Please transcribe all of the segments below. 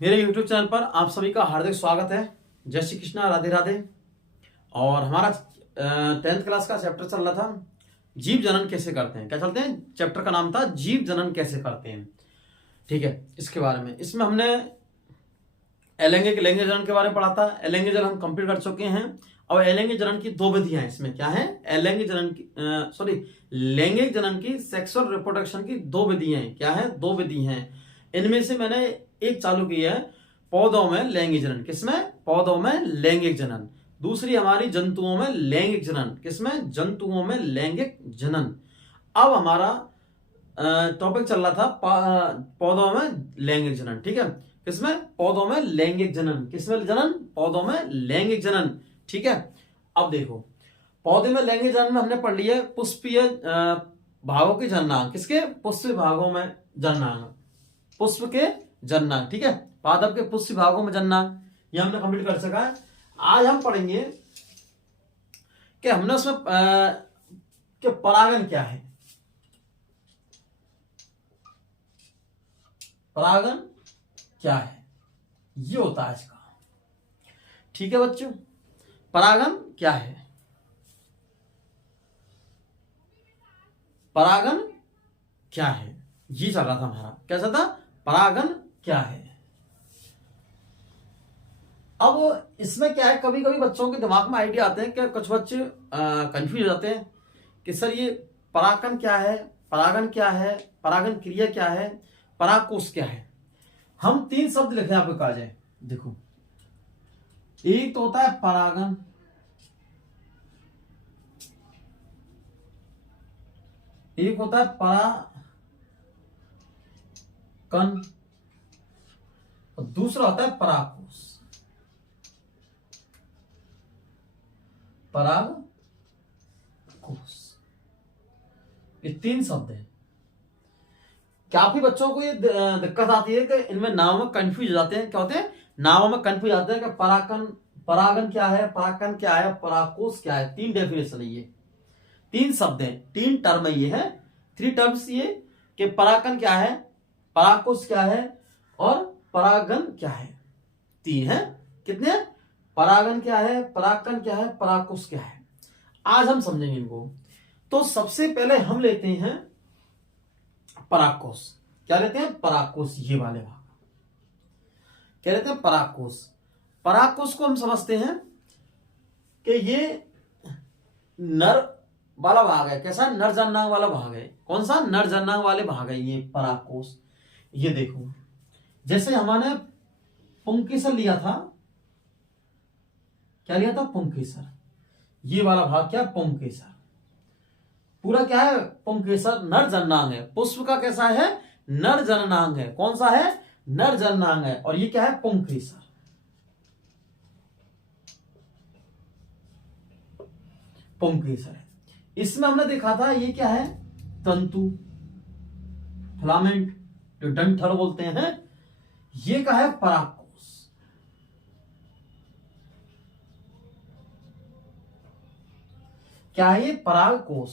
मेरे YouTube channel पर आप सभी का हार्दिक स्वागत है। जय श्री कृष्णा, राधे राधे। और हमारा 10th क्लास का चैप्टर चल रहा था जीव जनन कैसे करते हैं। क्या चलते हैं, चैप्टर का नाम था जीव जनन कैसे करते हैं। ठीक है, इसके बारे में इसमें हमने अलैंगिक लैंगिक जनन के बारे में पढ़ा था। अलैंगिक जनन हम कंप्लीट कर चुके हैं। और अलैंगिक जनन की दो विधियां हैं। इसमें क्या है, अलैंगिक जनन की लैंगिक जनन की सेक्सुअल रिप्रोडक्शन की दो विधियां हैं। क्या है, दो विधि हैं। इनमें से मैंने एक चालू की है पौधों में लैंगिक जनन। किसमें, पौधों में लैंगिक जनन। दूसरी हमारी जंतुओं में लैंगिक जनन। किसमें, जंतुओं में लैंगिक जनन। अब हमारा टॉपिक चल रहा था पौधों में लैंगिक जनन। ठीक है, किसमें, पौधों में लैंगिक जनन। किसमें जनन, पौधों में लैंगिक जनन। ठीक है, अब देखो पौधे में लैंगिक जनन में हमने पढ़ लिया पुष्पीय भागों के जननांग। किसके, पुष्प भागों में जननांग, पुष्प के जननांग। ठीक है, पादप के पुष्प भागों में जननांग, ये हमने कंप्लीट कर सका है। आज हम पढ़ेंगे कि हमने उसमें कि परागन क्या है। परागन क्या है, ये होता है इसका। ठीक है बच्चों, परागन क्या है, परागन क्या है, ये चल रहा था हमारा। कैसा था, परागन क्या है। अब इसमें क्या है, कभी कभी बच्चों के दिमाग में आइडिया आते हैं कि कुछ बच्चे कंफ्यूज हो जाते हैं कि सर ये परागन क्या है, परागन क्या है, परागन क्रिया क्या है, परागकोश क्या है। हम तीन शब्द लिखे आपके कागज है। देखो, एक तो होता है परागन, एक होता है परागन, और दूसरा होता है परागकोश। परागकोश, ये तीन शब्द हैं। काफी बच्चों को ये दिक्कत आती है कि इनमें नामों में कंफ्यूज हो जाते हैं। क्या होते हैं, नामों में कंफ्यूज आते हैं कि परागन, परागन क्या है, परागन क्या है, परागकोश क्या है। तीन डेफिनेशन है, ये तीन शब्द हैं, तीन टर्म ये है, थ्री टर्म्स ये कि परागन क्या है, परागकोश क्या है और परागन क्या है। तीन है, कितने, परागन क्या है, परागन क्या है, परागकोश क्या है। आज हम समझेंगे इनको। तो सबसे पहले हम लेते हैं परागकोश। क्या लेते हैं, परागकोश, ये वाले भाग क्या लेते हैं, परागकोश। परागकोश को हम समझते हैं कि ये नर वाला भाग है। कैसा, नर जननांग वाला भाग है। कौन सा, नर जननांग वाले भाग है ये परागकोश। ये देखो, जैसे हमारे पुंकेसर लिया था, क्या लिया था, पुंकेसर। ये वाला भाग क्या, पुंकेसर। पूरा क्या है, पुंकेसर नर जननांग है। पुष्प का कैसा है, नर जननांग है। कौन सा है, नर जननांग है। और ये क्या है, पुंकेसर। पुंकेसर है। इसमें हमने देखा था ये क्या है, तंतु, फिलामेंट, जो डंठल बोलते हैं। ये क्या है, परागकोश। क्या है ये, परागकोश।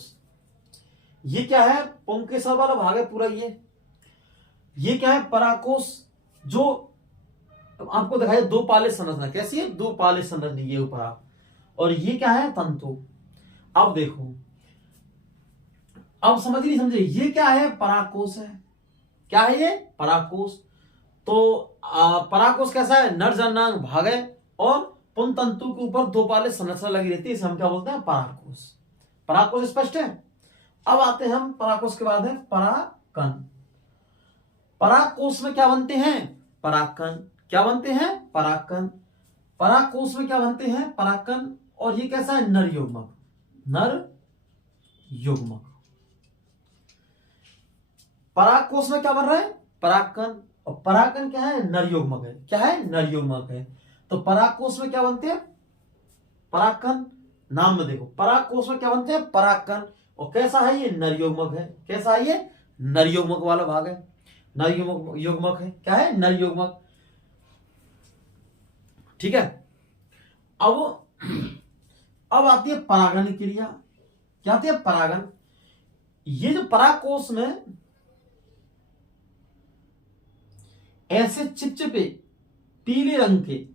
ये क्या है, पुंकेसर वाला भाग है पूरा। ये क्या है, परागकोश। जो आपको दिखाई दो पाले संरचना। कैसी है, दो पाले संरचना, ये ऊपर। और ये क्या है, तंतु। अब देखो, अब समझ नहीं समझे, ये क्या है, परागकोश है। क्या है ये, परागकोश। तो परागकोश कैसा है, नर जननांग भाग है और पुंज तंतु के ऊपर दो पाले संरचना लगी रहती है। इसे हम क्या बोलते हैं, परागकोश। परागकोश स्पष्ट है। अब आते हैं हम परागकोश के बाद है परागकण। परागकोश में क्या बनते हैं, परागकण। क्या बनते हैं, परागकण। परागकोश में क्या बनते हैं, परागकण। और ये कैसा है, नर युग्मक, नर युग्मक। परागकोश में क्या बन रहा है, परागकण। और परागकण क्या है, नर युग्मक है। क्या है, नर युग्मक है। तो परागकोश में क्या बनते हैं, परागकण। नाम में देखो, परागकोश में क्या बनते हैं, परागकण। और कैसा है ये, नर युग्मक है। कैसा है ये, नर युग्मक वाला भाग है। नर युग्मक है। क्या है, नर युग्मक। ठीक है, अब आती है परागन क्रिया। क्या आती है, परागन। ये जो परागकोश में ऐसे चिपचिपे पीले रंग के।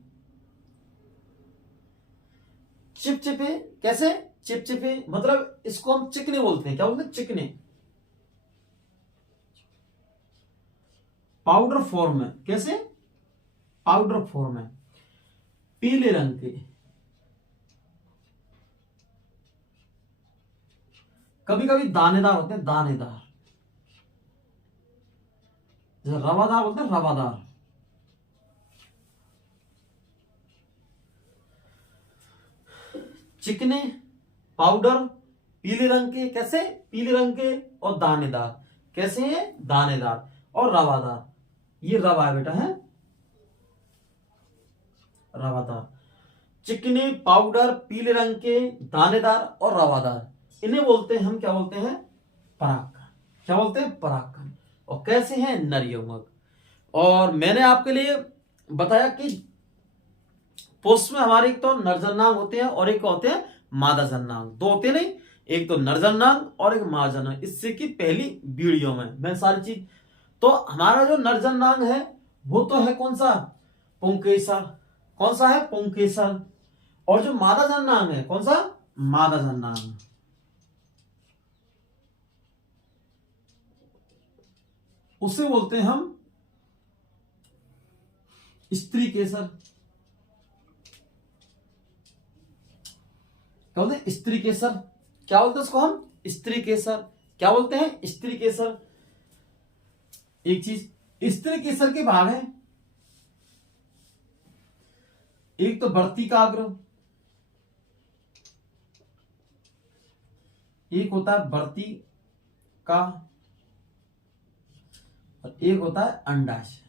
चिपचिपे, कैसे चिपचिपे, मतलब इसको हम चिकने बोलते हैं। क्या बोलते हैं? चिकने। पाउडर फॉर्म में, कैसे? पाउडर फॉर्म में, पीले रंग के। कभी कभी दानेदार होते हैं, दानेदार, जैसे रवादार बोलते हैं, रवादार। चिकने, पाउडर, पीले रंग के, कैसे? पीले रंग के, और दानेदार, कैसे है? दानेदार और रवादार। ये रवा है बेटा, है रवादार। चिकने, पाउडर, पीले रंग के, दानेदार और रवादार, इन्हें बोलते हैं हम, क्या बोलते हैं? परागकण। क्या बोलते हैं? परागकण। और कैसे हैं? नर यौगिक। और मैंने आपके लिए बताया कि पुष्प में हमारे एक तो नरजननांग होते हैं और एक होते हैं मादा जननांग। दो होते नहीं, एक तो नरजननांग और एक मादा जननांग। इससे की पहली वीडियो में मैं सारी चीज, तो हमारा जो नरजननांग है वो तो है कौन सा? पुंकेसर। कौन सा है? पुंकेसर। और जो मादा जननांग है, कौन सा? मादा जननांग। उसे बोलते हैं हम स्त्री केसर। क्या बोलते हैं? स्त्री केसर। क्या बोलते हैं उसको हम? स्त्री केसर। क्या बोलते हैं? स्त्री केसर। एक चीज, स्त्री केसर के भाग हैं, एक तो वर्तिकाग्र, एक होता है वर्तिका, और एक होता है अंडाशय।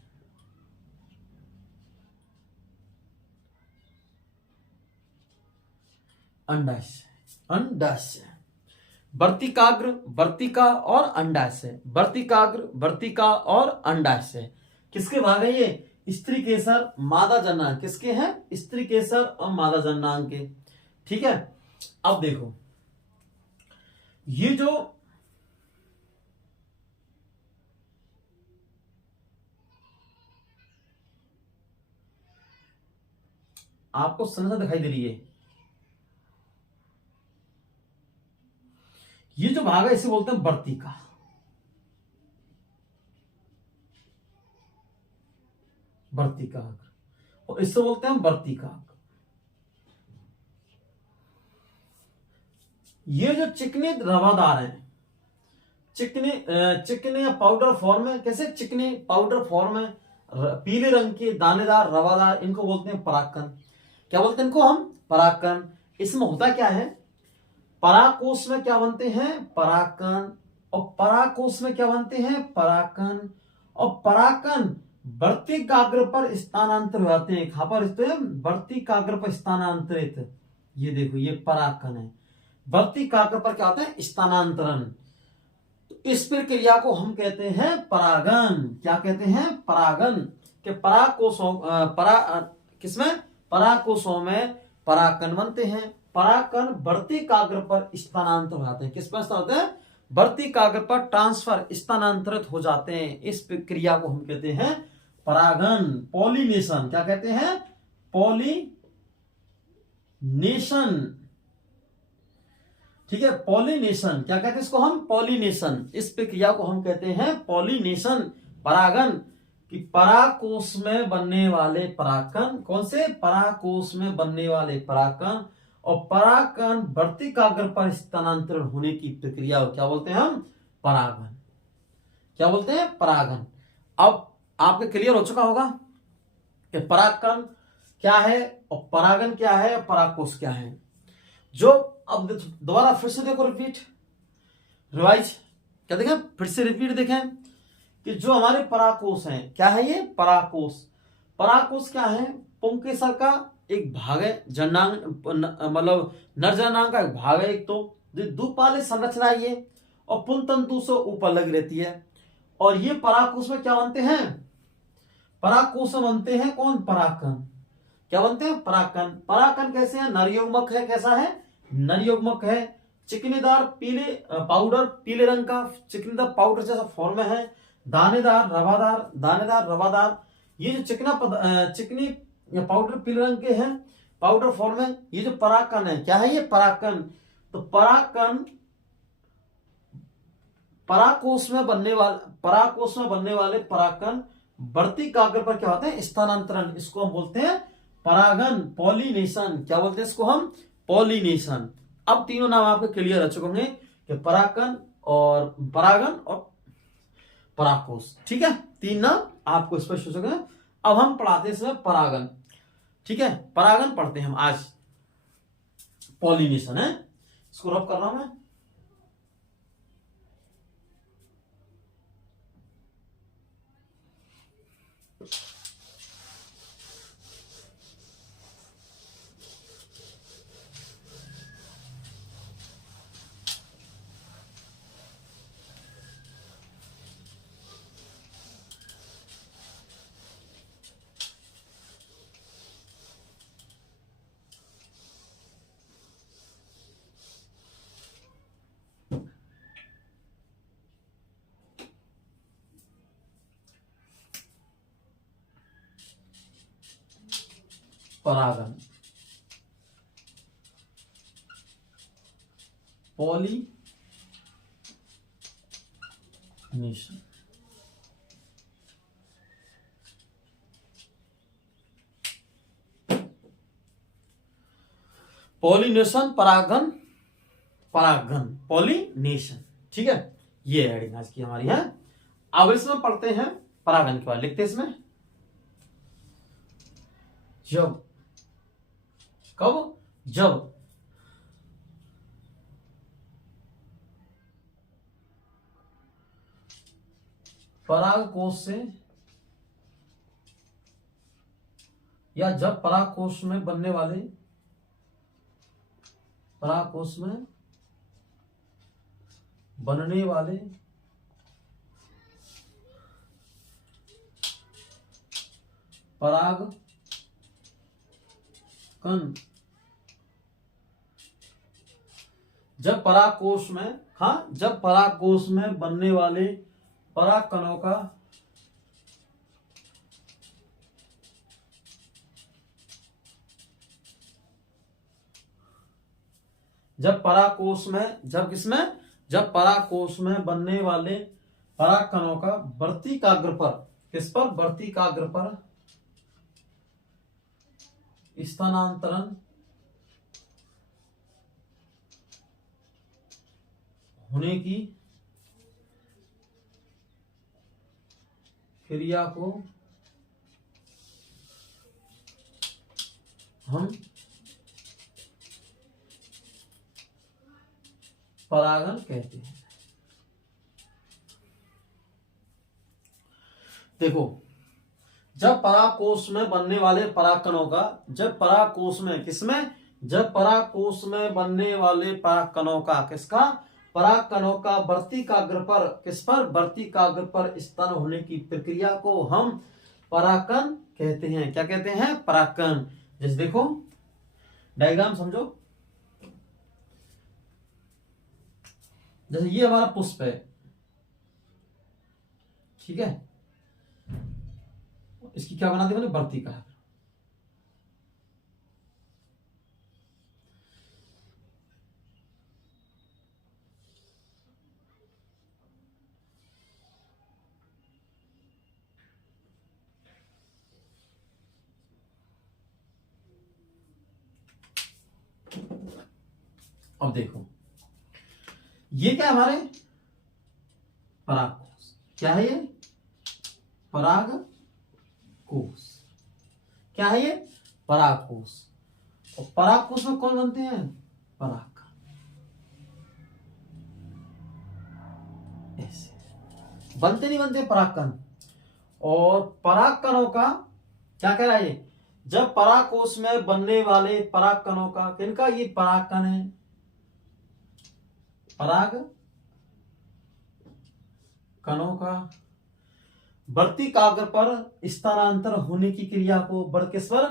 अंडाशय, अंडाशय, वर्तिकाग्र, वर्तिका और अंडाशय। वर्तिकाग्र, वर्तिका और अंडाशय किसके भाग है? ये स्त्री केसर, मादा जननांग। किसके हैं? स्त्री केसर और मादा जननांग के। ठीक है। अब देखो, ये जो आपको संरचना दिखाई दे रही है, ये जो भाग है इसे बोलते हैं वर्तिका। वर्तिकाग्र, और इससे बोलते हैं वर्तिकाग्र। ये जो चिकने रवादार हैं, चिकने चिकने या पाउडर फॉर्म में, कैसे? चिकने पाउडर फॉर्म में, पीले रंग के, दानेदार, रवादार, इनको बोलते हैं परागकण। क्या बोलते हैं इनको हम? परागकण। इसमें होता क्या है? परागकोश में क्या बनते हैं? परागकण। और परागकोश में क्या बनते हैं? परागकण। और परागकण वर्तिकाग्र पर स्थानांतरित हो जाते हैं। कहां पर? वर्तिकाग्र पर स्थानांतरित। ये देखो, ये परागकण है। वर्तिकाग्र पर क्या होता है? स्थानांतरण। तो इस प्रक्रिया को हम कहते हैं परागन। क्या कहते हैं? परागन। के परागकोशों किसमें? परागकोशों में परागकण बनते हैं। परागकण वर्तिकाग्र पर स्थानांतरित हो जाते हैं। किस पर होते हैं? वर्तिकाग्र पर ट्रांसफर, स्थानांतरित हो जाते हैं। इस प्रक्रिया को हम कहते हैं परागन, पॉलिनेशन। क्या कहते हैं? पॉलिनेशन। ठीक है, पॉलिनेशन। क्या कहते हैं इसको हम? पॉलिनेशन। इस प्रक्रिया को हम कहते हैं पॉलिनेशन, परागन। कि परागकोश में बनने वाले परागकण, कौन से? परागकोश में बनने वाले परागकण, और परागकण वर्तिकाग्र पर स्थानांतरण होने की प्रक्रिया को क्या बोलते हैं हम? परागन। क्या बोलते हैं? परागन। अब आपके क्लियर हो चुका होगा कि परागकण क्या है और परागन क्या है और परागकोश क्या है। जो अब दोबारा फिर से देखो, रिपीट, रिवाइज, क्या देखें? फिर से रिपीट देखें कि जो हमारे परागकोश हैं, क्या है ये? परागकोश। परागकोश क्या है? पुंकेसर का एक भाग है, जननांग मतलब नरजननांग का एक भाग है। एक तो द्विपाली संरचना है ये, और पुंतंतु से ऊपर लगी रहती है। और ये परागकोश में क्या बनते हैं? परागकोश में बनते हैं कौन? परागकण। क्या बनते हैं? परागकण। परागकण कैसे है? नरयुग्मक है। कैसा है? नरयुग्मक है। चिकनेदार पीले पाउडर, पीले रंग का चिकनेदार पाउडर जैसा फॉर्म है। दानेदार, रवादार, दानेदार, रवादार, ये जो चिकनी या पाउडर पीले रंग के हैं, पाउडर फॉर्म में, ये जो परागकण है, क्या है ये परागकण। तो परागकण परागकोश में बनने वाले परागकण बढ़ती काग्र पर क्या होते हैं, स्थानांतरण। इसको हम बोलते हैं परागन, पॉलिनेशन। क्या बोलते हैं इसको हम, पॉलिनेशन। अब तीनों नाम आपके क्लियर हो चुके होंगे कि परागकण और परागन और परागकोश। ठीक है, तीन नाम आपको स्पष्ट हो चुके हैं। अब हम पढ़ाते हैं इसमें परागन। ठीक है, परागन पढ़ते हैं हम आज, पॉलिनेशन है। इसको रब कर रहा हूं मैं। परागन, पॉलिनेशन। पॉलिनेशन, परागन, पॉलिनेशन। ठीक है, ये हेडिंग आज की हमारी है। अब इसमें पढ़ते हैं परागन के बाद। लिखते हैं इसमें, जब परागकोश से या जब परागकोश में बनने वाले परागकण, जब परागकोश में बनने वाले परागकणों का जब परागकोश में बनने वाले परागकणों का वर्तिकाग्र पर, किस पर, वर्तिकाग्र पर स्थानांतरण होने की क्रिया को हम परागन कहते हैं। देखो, जब परागकोश में बनने वाले परागकणों का, जब परागकोश में बनने वाले परागकणों का, किसका, परागकणों का वर्तिकाग्र पर, किस पर, वर्तिकाग्र पर स्थान होने की प्रक्रिया को हम परागकण कहते हैं। क्या कहते हैं, परागकण। जैसे देखो डायग्राम समझो, जैसे ये हमारा पुष्प है, ठीक है, इसकी क्या बना दी मैंने, वर्तिका। अब देखो, ये क्या हमारे परागकोश, क्या है ये, परागकोश। क्या है ये, परागकोश। और परागकोश में कौन बनते हैं, परागकण। ऐसे बनते नहीं बनते परागकण। और परागकणों का क्या कह रहा है ये, जब परागकोश में बनने वाले परागकणों का, किनका, ये परागकण है, परागकणों का वर्तिकाग्र पर स्थानांतर होने की क्रिया को, किस पर,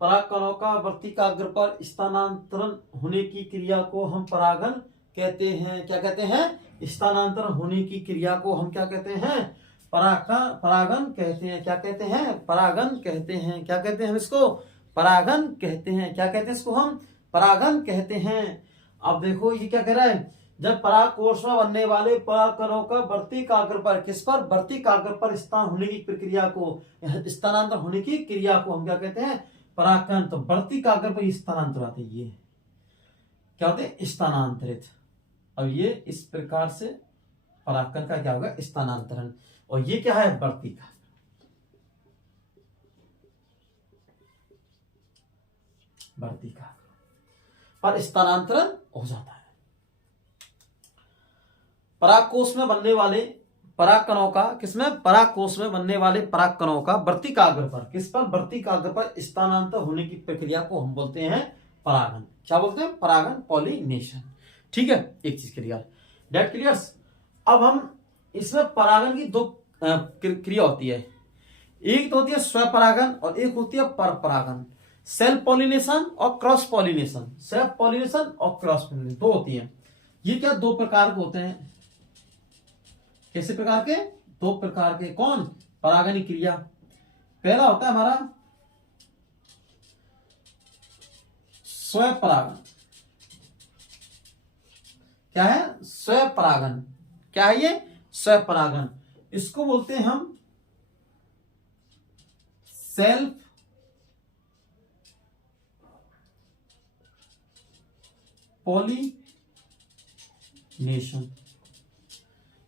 परागकणों का वर्तिकाग्र पर स्थानांतरण होने की क्रिया को हम परागन कहते हैं। क्या कहते हैं, स्थानांतरण होने की क्रिया को हम क्या कहते हैं, परागन कहते हैं। क्या कहते हैं? परागन कहते हैं। क्या कहते हैं हम इसको? परागन कहते हैं। क्या कहते हैं इसको हम? परागन कहते हैं। अब देखो ये क्या कह रहा है, जब परागकोश में बनने वाले परागकणों का वर्तिकाग्र पर, किस पर? वर्तिकाग्र पर स्थान होने की प्रक्रिया को, स्थानांतर होने की क्रिया को हम क्या कहते हैं? परागकण। तो वर्तिकाग्र पर स्थानांतर आते हैं, ये क्या होते हैं? स्थानांतरित। अब ये इस प्रकार से परागकण का क्या होगा? स्थानांतरण। और ये क्या है? वर्तिकाग्र। वर्तिकाग्र पर स्थानांतरण हो जाता है। परागकोश में बनने वाले परागकणों का, किसमें? परागकोश में बनने वाले परागकणों का वर्तिकाग्र पर, किस पर? वर्तिकाग्र पर स्थानांतर होने की प्रक्रिया को हम बोलते हैं परागन। क्या बोलते हैं? परागन, पॉलिनेशन। ठीक है, एक चीज क्लियर, डेट क्लियर्स। अब हम इसमें परागन की दो क्रिया होती है, एक तो होती है स्वपरागन और एक होती है परपरागन। सेल्फ पॉलिनेशन और क्रॉस पॉलिनेशन। सेल्फ पॉलिनेशन और क्रॉस पॉलिनेशन दो होती है। ये क्या? दो प्रकार के होते हैं। कैसे प्रकार के? दो प्रकार के। कौन? परागन क्रिया। पहला होता है हमारा स्वपरागन। क्या है? स्वपरागन। क्या है ये? स्वपरागन। इसको बोलते हैं हम सेल्फ पॉलिनेशन।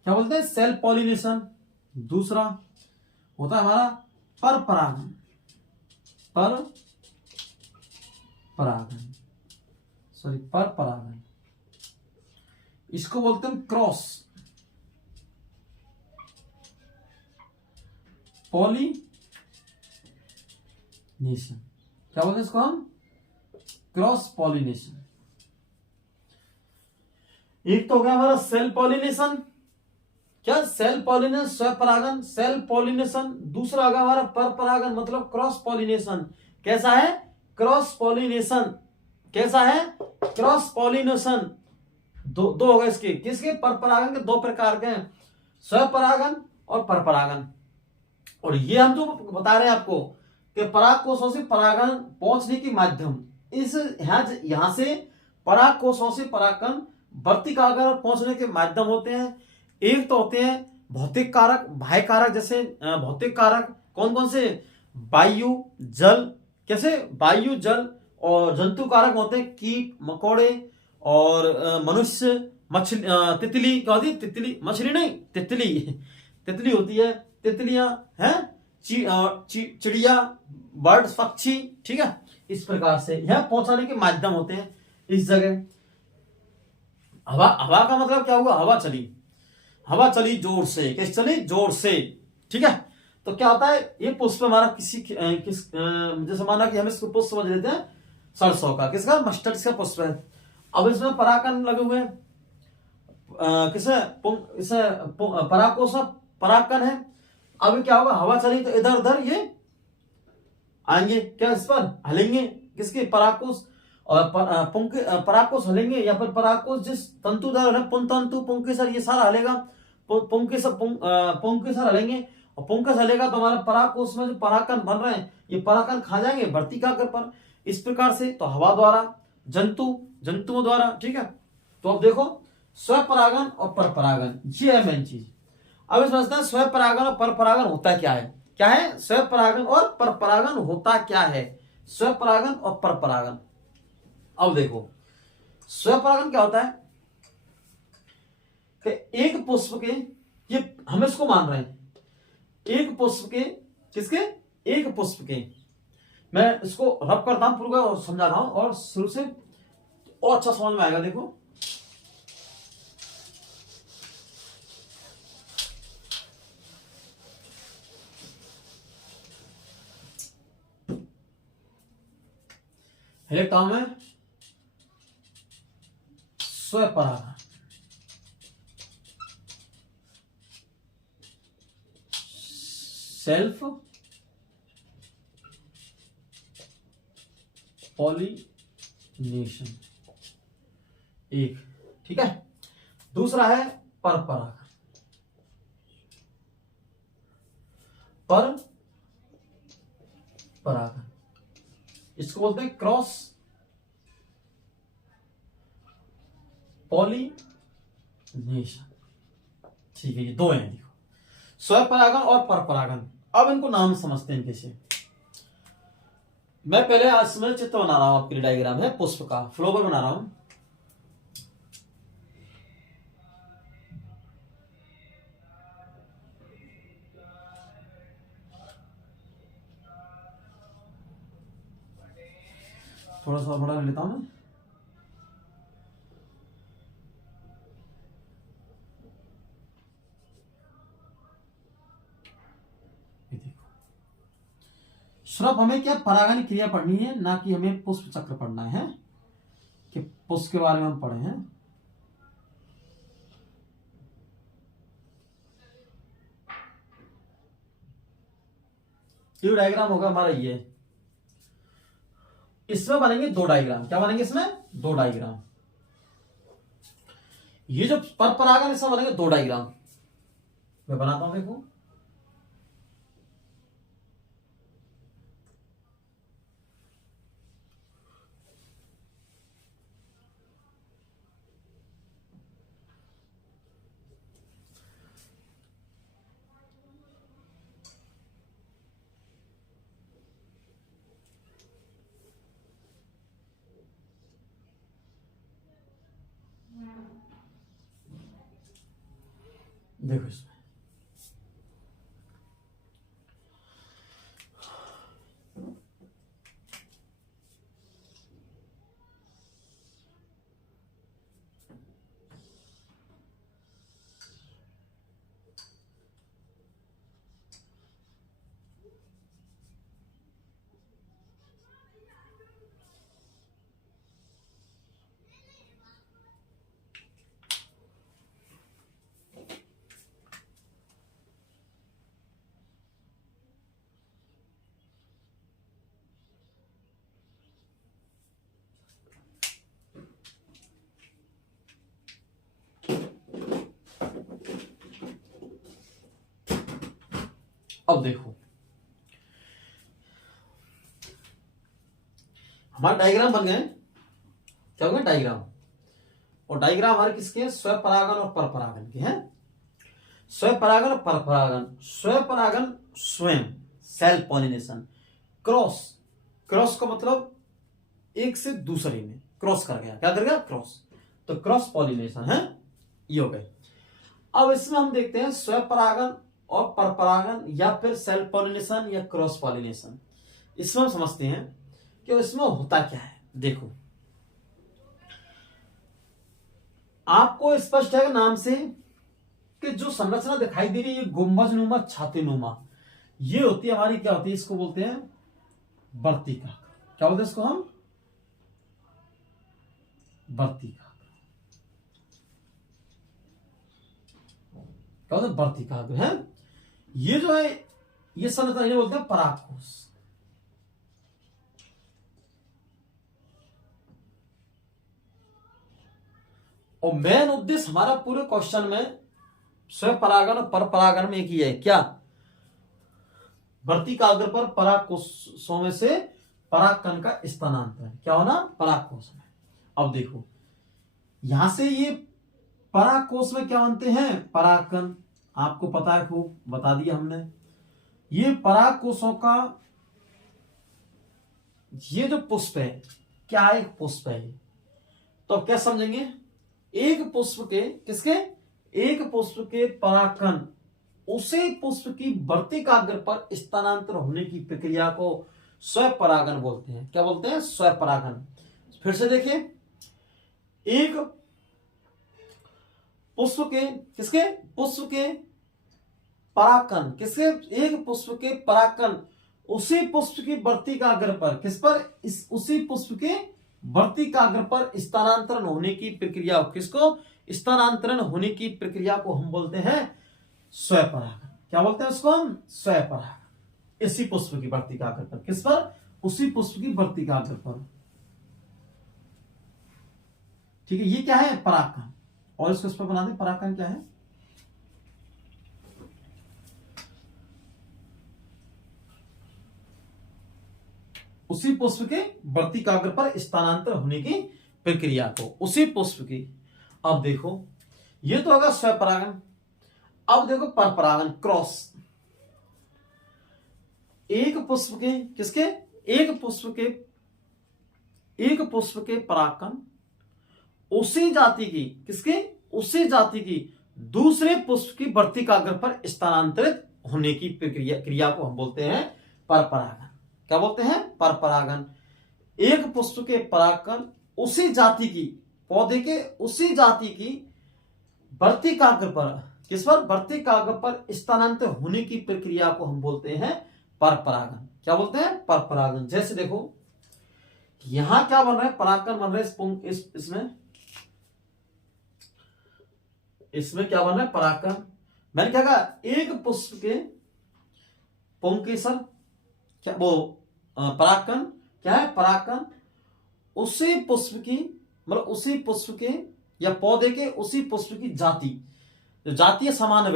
क्या बोलते हैं? Self pollination. दूसरा होता है हमारा परपरागन। परपरागन। इसको बोलते हैं क्रॉस पॉलिनेशन। क्या बोलते हैं इसको हम? Cross pollination. एक तो हो गया हमारा सेल्फ पॉलिनेशन। क्या? सेल्फ पॉलिनेशन, स्वपरागन, सेल्फ पॉलिनेशन। दूसरा होगा हमारा परपरागन, मतलब क्रॉस पॉलिनेशन। कैसा है? Cross pollination. कैसा है? Cross pollination. दो होगा इसके। किसके? परपरागन के दो प्रकार के हैं, स्वपरागन और परपरागन। और ये हम जो बता रहे हैं आपको कि पराग कोशों से परागन पहुंचने के माध्यम, इस यहां से पराग कोशों से परागकण वर्तिकाग्र पहुंचने के माध्यम होते हैं। एक तो होते हैं भौतिक कारक, बाह्य कारक। जैसे भौतिक कारक कौन कौन से? वायु, जल। कैसे? वायु, जल। और जंतु कारक होते हैं कीट, मकोड़े और मनुष्य, मछली, तितली। क्या होती है? तितली, मछली नहीं, तितली। तितली होती है, तितलियां हैं, चिड़िया, बर्ड, पक्षी। ठीक है, इस प्रकार से यह पहुंचाने के माध्यम होते हैं इस जगह। हवा का मतलब क्या हुआ? हवा चली जोर से। कैसे चली? जोर से। ठीक है, तो क्या होता है? ये पुष्प हमारा जैसे माना कि हम इसको पुष्प समझ लेते हैं सरसों का। किसका? मस्टर्ड का पुष्प है। अब इसमें परागकण लगे हुए हैं। इसे परागकोश परागकण है। अब क्या होगा? हवा चली तो इधर उधर ये आएंगे। क्या? इस पर हलेंगे। किसके? परागकोश। और परागकोश हलेंगे या फिर परागकोश जिस तंतुदार है, पुंतंतु, पुंकेसर, ये सारा हलेगा। पुंकेसर हलेंगे और पुंकेसर हलेगा तो हमारा परागकोश में जो परागकण बन रहे हैं ये परागकण खा जाएंगे वर्तिकाग्र पर। इस प्रकार से तो हवा द्वारा, जंतुओं द्वारा। ठीक है, तो अब देखो स्वपरागन और परपरागन, ये है मेन चीज। अब इस समझते हैं स्वपरागन और परपरागन होता क्या है। क्या है? स्वपरागन और परपरागन होता क्या है? स्वपरागन और परपरागन। अब देखो स्वपरागन क्या होता है कि एक पुष्प के, ये हम इसको मान रहे हैं, एक पुष्प के, किसके? एक पुष्प के। मैं इसको रब करता हूं पूरा और समझा रहा हूं और शुरू से और अच्छा समझ में आएगा। देखो एक काम है स्वपरागन। सेल्फ पॉलिनेशन एक। ठीक है, दूसरा है परपरागन। पर परागन, इसको बोलते हैं क्रॉस पॉलिनेशन। ठीक है, ये दो हैं, देखो स्वपरागन और परपरागन। अब इनको नाम समझते हैं कैसे। मैं पहले आज समय चित्र बना रहा हूं, आपके लिए डायग्राम है पुष्प का, फ्लोवर बना रहा हूं। थोड़ा सा बड़ा लेता हूं मैं। सिर्फ हमें क्या परागन क्रिया पढ़नी है, ना कि हमें पुष्प चक्र पढ़ना है, कि पुष्प के बारे में हम पढ़े हैं। ये डायग्राम होगा हमारा, ये इसमें बनेंगे दो डायग्राम। क्या बनेंगे इसमें? दो डायग्राम। ये जो पर परागन, इसमें बनेंगे दो डायग्राम। मैं बनाता हूं, देखो देखो इसमें अब देखो हमारे डायग्राम बन गए। क्या हो गया? डायग्राम। और डायग्राम हमारे किसके हैं? स्वपरागन और परपरागन के हैं। स्वपरागन और परपरागन। स्वपरागन स्वयं, सेल्फ पॉलिनेशन। क्रॉस, क्रॉस का मतलब एक से दूसरे में क्रॉस कर गया। क्या कर गया? क्रॉस। तो क्रॉस पॉलिनेशन है, ये हो गए। अब इसमें हम देखते हैं स्वपरागन और परपरागन, या फिर सेल्फ पॉलिनेशन या क्रॉस पॉलिनेशन। इसमें हम समझते हैं कि इसमें होता क्या है। देखो आपको स्पष्ट है नाम से कि जो संरचना दिखाई दे रही है, ये गुंबज नुमा, छाती नुमा, ये होती है हमारी, क्या होती है, इसको बोलते हैं वर्तिका। क्या बोलते हैं इसको हम? वर्तिका। क्या बोलते हैं? वर्तिका है। ये जो है, ये संरचना इन्हें बोलते हैं परागकोश। और मेन उद्देश्य हमारा पूरे क्वेश्चन में स्वपरागन और परपरागन में एक ही है। क्या? वर्तिकाग्र पर परागकोशों में से परागकण का स्थानांतरण। क्या होना? परागकोश में। अब देखो यहां से ये परागकोश में क्या बनते हैं? परागकण। आपको पता है, खूब बता दिया हमने। ये परागकोशों का ये जो पुष्प है, क्या एक पुष्प है। तो अब क्या समझेंगे? एक पुष्प के, किसके? एक पुष्प के परागकण उसे पुष्प की वर्तिकाग्र पर स्थानांतर होने की प्रक्रिया को स्वपरागन बोलते हैं। क्या बोलते हैं? स्वपरागन। फिर से देखिए, एक पुष्प के, किसके? पुष्प के परागकण, किसके? एक पुष्प के परागकण उसी पुष्प की वर्तिकाग्र पर, किस पर? उसी पुष्प के वर्तिकाग्र पर स्थानांतरण होने की प्रक्रिया, किसको? स्थानांतरण होने की प्रक्रिया को हम बोलते हैं स्वपरागन। क्या बोलते हैं उसको हम? स्वपरागन। इसी पुष्प की वर्तिकाग्र पर, किस पर? उसी पुष्प की वर्तिकाग्र पर। ठीक है, ये क्या है? परागकण। और इसको इस पर बना दें, परागकण क्या है? उसी पुष्प के वर्तिकाग्र पर स्थानांतर होने की प्रक्रिया को, उसी पुष्प की। अब देखो ये तो होगा स्वपरागन। अब देखो परपरागन, क्रॉस। एक पुष्प के किसके, एक पुष्प के परागकण उसी जाति की, किसके, उसी जाति की दूसरे पुष्प की वर्तिकाग्र पर स्थानांतरित होने की प्रक्रिया, क्रिया को हम बोलते हैं परपरागन। क्या बोलते हैं, परपरागन। एक पुष्प के परागकण उसी जाति की, पौधे के उसी जाति की वर्तिकाग्र पर, किस पर, वर्तिकाग्र पर स्थानांतर होने की प्रक्रिया को हम बोलते हैं परपरागन। क्या बोलते हैं, परपरागन। जैसे देखो यहां क्या बन रहा है, परागकण बन रहा है इसमें क्या बन रहा है, परागकण। मैंने क्या कहा, एक पुष्प के पुंकेसर, क्या वो परागकण, क्या है, परागकण उसी पुष्प की, मतलब उसी पुष्प के या पौधे के उसी पुष्प की जाति, जो जातीय समान है,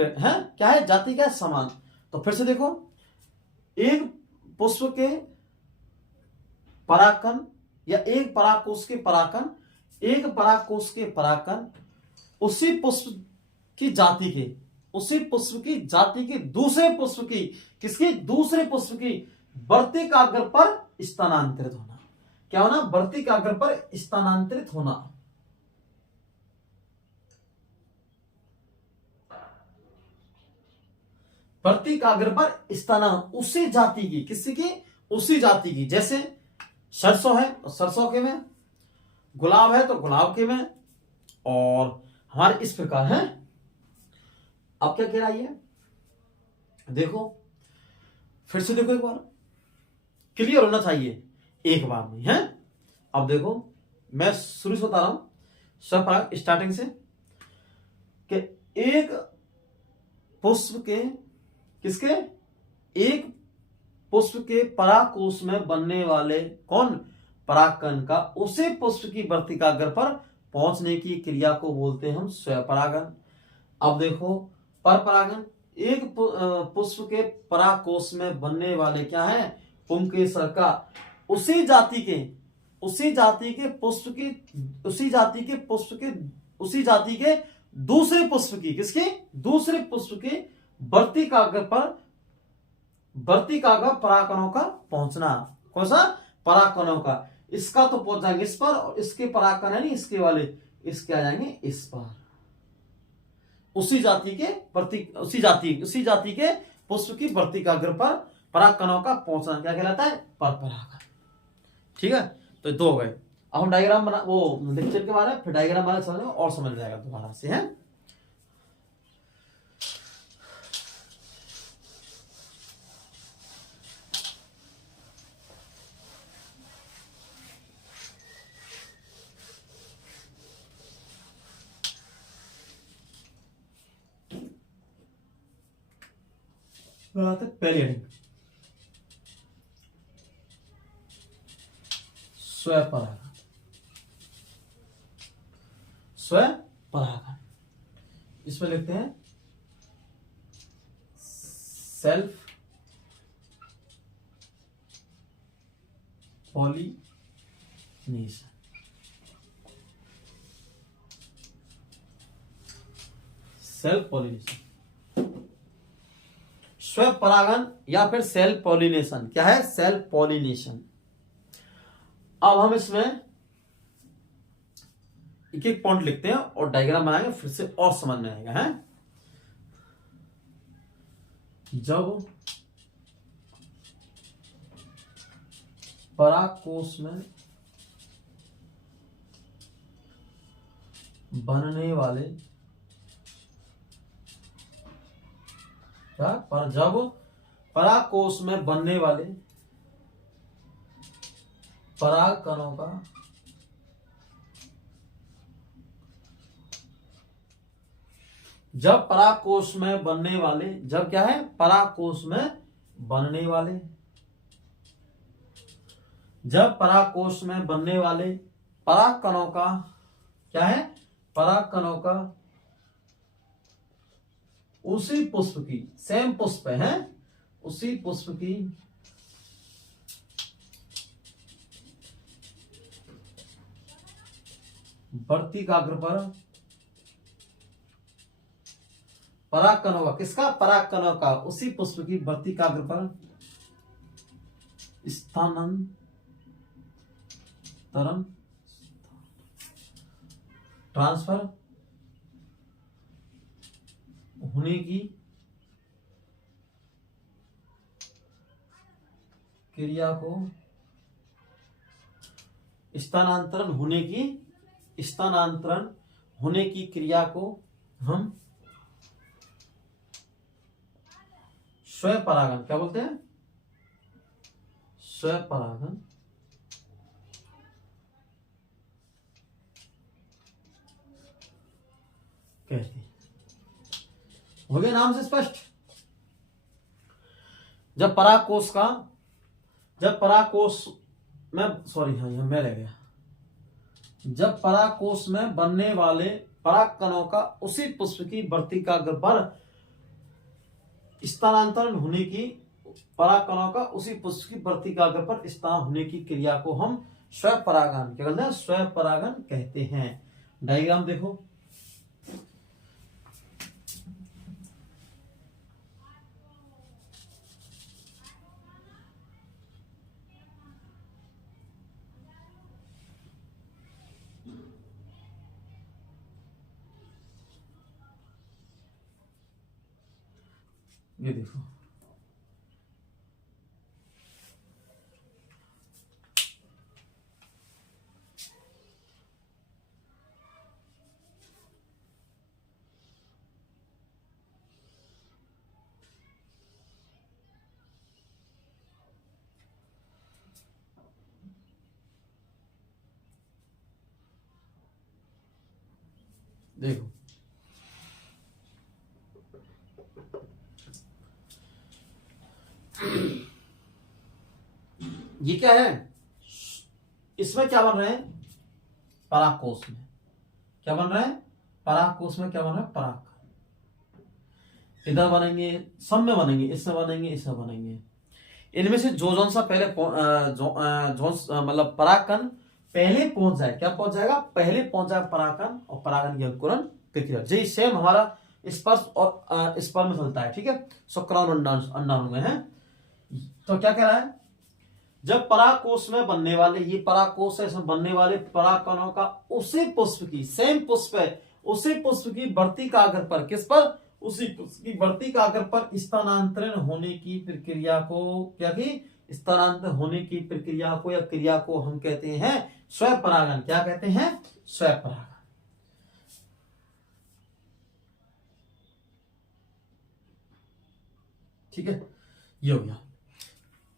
क्या है, जाति क्या है, समान। तो फिर से देखो, एक पुष्प के परागकण या एक परागकोश के परागकण, एक परागकोश के परागकण उसी पुष्प की जाति के, उसी पुष्प की जाति के दूसरे पुष्प की, किसकी, दूसरे पुष्प की वर्तिकाग्र पर स्थानांतरित होना। क्या होना, वर्तिकाग्र पर स्थानांतरित होना। वर्तिकाग्र पर स्थानांतरण उसी जाति की, किसी की, उसी जाति की। जैसे सरसों है तो सरसों के में, गुलाब है तो गुलाब के में, और हमारे इस प्रकार है। अब क्या कह रहा है, देखो फिर से देखो, एक बार क्लियर होना चाहिए एक बार में है। अब देखो मैं शुरू से बता रहा हूं, स्वपराग स्टार्टिंग से, कि एक पुष्प के, किसके, एक पुष्प के परागकोश में बनने वाले कौन, परागकण का उसी पुष्प की वर्तिकाग्र पर पहुंचने की क्रिया को बोलते हैं हम स्वपरागन। अब देखो परपरागन, एक पुष्प के परागकोश में बनने वाले क्या है, पुंकेसर का उसी जाति के, उसी जाति के पुष्प की, उसी जाति के पुष्प के, उसी जाति के दूसरे पुष्प की, किसके, दूसरे पुष्प के वर्तिकाग्र पर, वर्तिकाग्र परागकणों का पहुंचना। कौन सा, परागकणों का। इसका तो पहुंच जाएंगे इस पर, और इसके परागकण है नहीं, इसके वाले, इसके आ जाएंगे इस पर। उसी जाति के उसी जाति के पुष्प की वर्तिकाग्र पर परागकणों का पहुंचना क्या कहलाता है, परपरागन। ठीक है, तो दो हो गए। अब हम डायग्राम बना, वो लेक्चर के बारे में, फिर डायग्राम बना समझ और समझ जाएगा दोबारा से है। पहली हेडिंग स्वपरागन, स्वपरागन। इसमें लिखते हैं सेल्फ पॉलिनेशन। सेल्फ पॉलिनेशन, स्वपरागन या फिर सेल्फ पॉलिनेशन। क्या है, सेल्फ पॉलिनेशन। अब हम इसमें एक एक पॉइंट लिखते हैं और डायग्राम बनाएंगे, फिर से और समझ में आएगा है। जब परागकोश में बनने वाले, क्या, पर जब परागकोश में बनने वाले परागकणों का जब परागकोश में बनने वाले, जब क्या है, परागकोश में बनने वाले, जब परागकोश में बनने वाले परागकणों का, क्या है, परागकणों का उसी पुष्प की, सेम पुष्प है, उसी पुष्प की वर्तिकाग्र पर परागकण होगा। किसका? परागकणों का। उसी पुष्प की वर्तिकाग्र पर स्थानांतरण ट्रांसफर होने की क्रिया को स्थानांतरण होने की क्रिया को हम स्वपरागन क्या बोलते हैं? स्वपरागन कहते हैं। हो गया नाम से स्पष्ट। जब परागकोश में यहां मैं रह गया। जब परागकोश में बनने वाले परागकणों का उसी पुष्प की वर्तिकाग्र पर स्थानांतरण होने की परागकणों का उसी पुष्प की वर्तिकाग्र पर स्थानांतरण होने की क्रिया को हम स्वपरागन क्या कहते हैं? स्वपरागन कहते हैं। डायग्राम देखो। ये देखो, देखो ये क्या है? इसमें क्या बन रहे हैं? परागकोश में क्या बन रहा है? परागकोश में क्या बन रहा है? पराग। इधर बनेंगे, सब में बनेंगे, इसमें बनेंगे, इसमें बनेंगे। इनमें से जो सा पहले मतलब परागकण पहले पहुंच जाए, क्या पहुंच जाएगा? पहले पहुंच जाए परागकण और परागन की अंकुरण प्रक्रिया। जी सेम हमारा स्पर्श और स्पर्म में चलता है। ठीक है, शुक्राणु अंडाणु में है। तो क्या कह रहा है? जब परागकोश में बनने वाले, ये परागकोश है, इसमें बनने वाले परागकणों का उसी पुष्प की, सेम पुष्प है, उसी पुष्प की वर्तिकाग्र पर, किस पर? उसी पुष्प की वर्तिकाग्र पर स्थानांतरण होने की प्रक्रिया को क्या की? स्थानांतरण होने की प्रक्रिया को या क्रिया को हम कहते हैं स्वपरागन। क्या कहते हैं? स्वपरागन। ठीक है, ये हो गया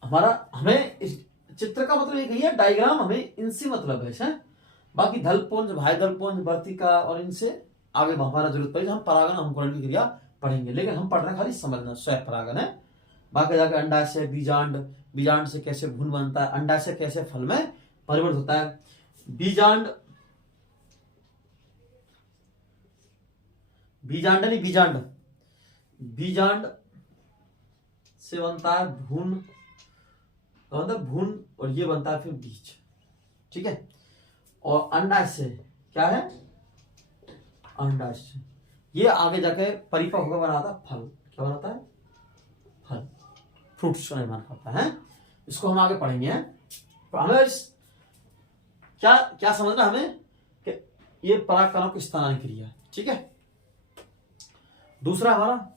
हमारा। हमें इस चित्र का मतलब ये है, डायग्राम हमें इनसे मतलब है। बाकी धलपुंज, भाई धलपुंज, वर्तिका और इनसे आगे हमारा जरूरत पड़ेगी। हम परागन अंकुरण की क्रिया पढ़ेंगे, लेकिन हम पढ़ रहे हैं खाली समझना स्वपरागन है। बाकी जाकर अंडाशय, बीजांड, बीजांड से कैसे भ्रूण बनता है, अंडाशय कैसे फल में परिवर्तित होता है, बीजांड से बनता है भ्रूण, भ्रूण, और ये बनता है फिर बीज। ठीक है, और अंडाशय क्या है? अंडाशय ये आगे जाके परिपक्व होकर बनाता है फल। क्या बनाता है? फल, फ्रूट्स का निर्माण करता है। इसको हम आगे पढ़ेंगे। हमें क्या क्या समझना हमें कि ये परागकणों की स्थानांतरण क्रिया। ठीक है, दूसरा हमारा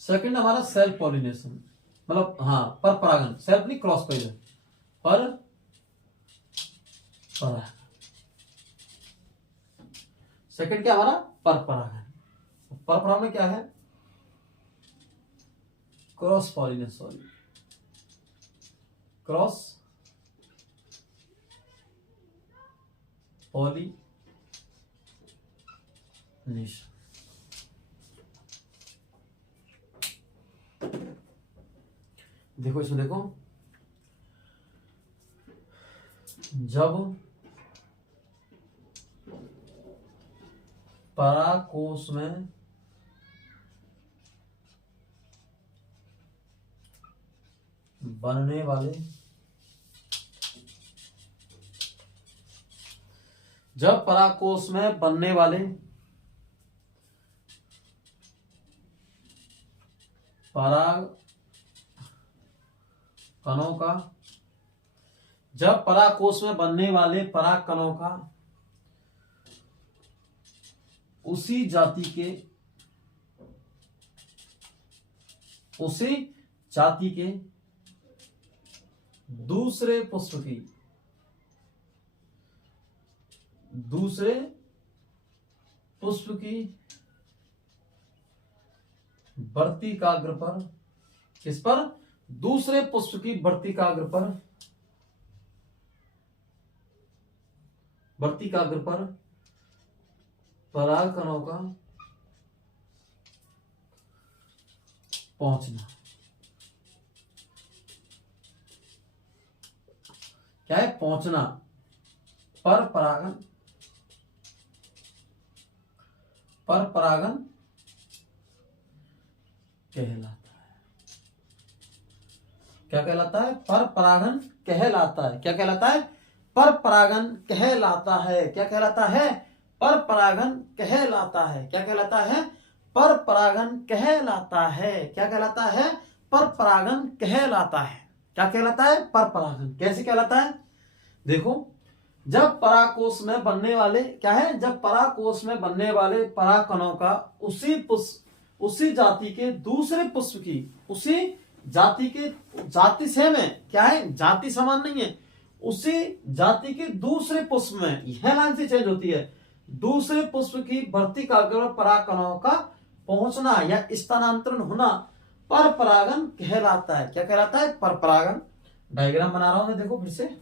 सेकंड हमारा सेल्फ पॉलिनेशन, मतलब पर परागन। सेल्फ नहीं, क्रॉस पॉलिनेशन, पर परागन। सेकंड क्या हमारा? पर परागन। पर परागन में क्या है? Cross pollination, sorry, cross pollination. देखो इसमें, देखो जब परागकोश में बनने वाले पराग कणों का, जब परागकोश में बनने वाले पराग कणों का उसी जाति के दूसरे पुष्प की वर्तिकाग्र पर, किस पर? दूसरे पुष्प की वर्तिकाग्र पर पराग कणों का पहुंचना। क्या है? पहुंचना। पर परागन कहलाता है। क्या कहलाता है? पर परागन कहलाता है। क्या कहलाता है? पर परागन कहलाता है। क्या कहलाता है? पर परागन कहलाता है। क्या कहलाता है? पर परागन कहलाता है। क्या कहलाता है? पर परागन कहलाता है। क्या कहलाता है? पर परागन। कैसे कहलाता है? देखो, जब परागकोश में बनने वाले, क्या है? जब परागकोश में बनने वाले पराग कणों का उसी जाति के दूसरे पुष्प की, उसी जाति सेम है, क्या है? जाति समान नहीं है, उसी जाति के दूसरे पुष्प में, यह लाइन से चेंज होती है, दूसरे पुष्प की वर्तिकाग्र पराग कणों का पहुंचना या स्थानांतरण होना पर परागन कहलाता है। क्या कहलाता है? पर परागन। डायग्राम बना रहा हूं मैं, देखो फिर से।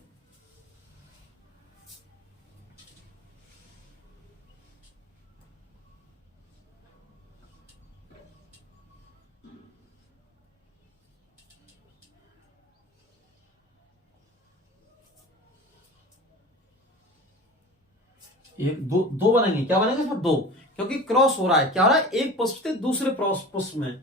एक दो बनेंगे। क्या बनेंगे इसमें? दो, क्योंकि क्रॉस हो रहा है। क्या हो रहा है? एक पुष्प से दूसरे पुष्प में।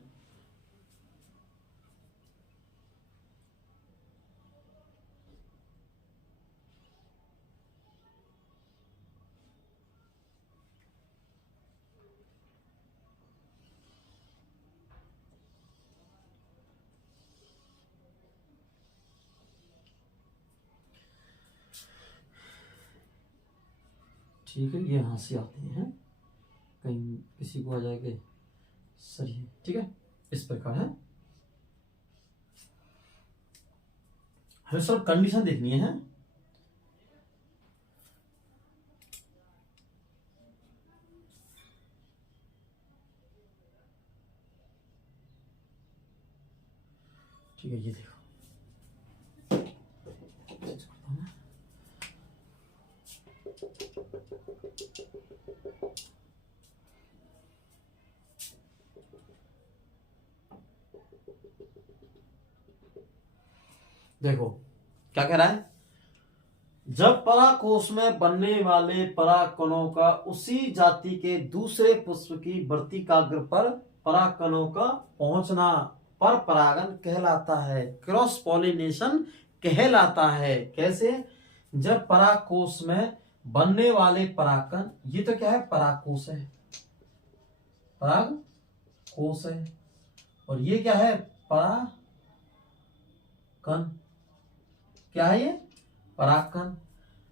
ठीक है, ये यहां से आते हैं, कहीं किसी को आ जाएगा सही है। ठीक है, इस प्रकार है। हमें सब कंडीशन देखनी है। ठीक है, ये देखो, देखो क्या कह रहा है? जब परागकोश में बनने वाले पराग कणों का उसी जाति के दूसरे पुष्प की वर्तिकाग्र पर पराग कणों का पहुंचना पर परागन कहलाता है, क्रॉस पॉलिनेशन कहलाता है। कैसे? जब परागकोश में बनने वाले परागकण, ये तो क्या है? परागकोश है, परागकोश है, और ये क्या है? परागकण। क्या है ये? परागकण।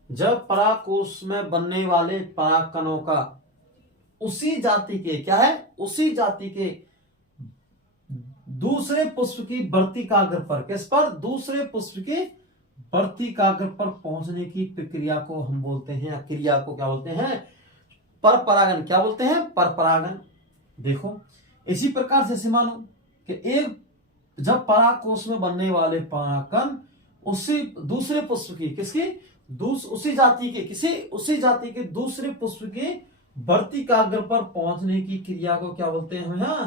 जब परागकोश में बनने वाले परागकणों का उसी जाति के, क्या है? उसी जाति के दूसरे पुष्प की वर्तिकाग्र पर, किस पर? दूसरे पुष्प की वर्तिकाग्र पर पहुंचने की प्रक्रिया को हम बोलते हैं, क्रिया को क्या बोलते हैं? पर परागन। क्या बोलते हैं? पर परागन। देखो, इसी प्रकार से मानो कि एक, जब परागकोश में बनने वाले परागकण उसी दूसरे पुष्प की, किसकी? उसी जाति के दूसरे पुष्प के वर्तिकाग्र पर पहुंचने की क्रिया को क्या बोलते हैं? हम यहाँ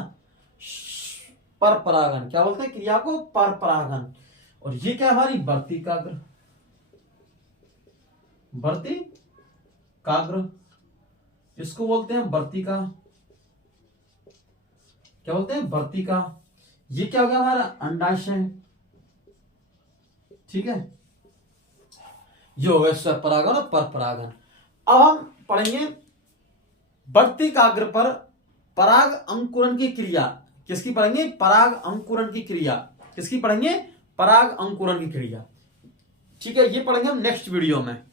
पर परागन। क्या बोलते हैं? क्रिया को पर परागन। और ये क्या? हमारी वर्तिकाग्र। वर्तिकाग्र, इसको बोलते हैं वर्तिका। क्या बोलते हैं? वर्तिका। ये क्या हो गया हमारा? अंडाशय। ठीक है, ये हो गया स्वपरागन और परपरागन। अब हम पढ़ेंगे वर्तिकाग्र पर पराग अंकुरन की क्रिया। किसकी पढ़ेंगे? पराग अंकुरन की क्रिया। किसकी पढ़ेंगे? पराग अंकुरन की क्रिया। ठीक है, ये पढ़ेंगे हम नेक्स्ट वीडियो में।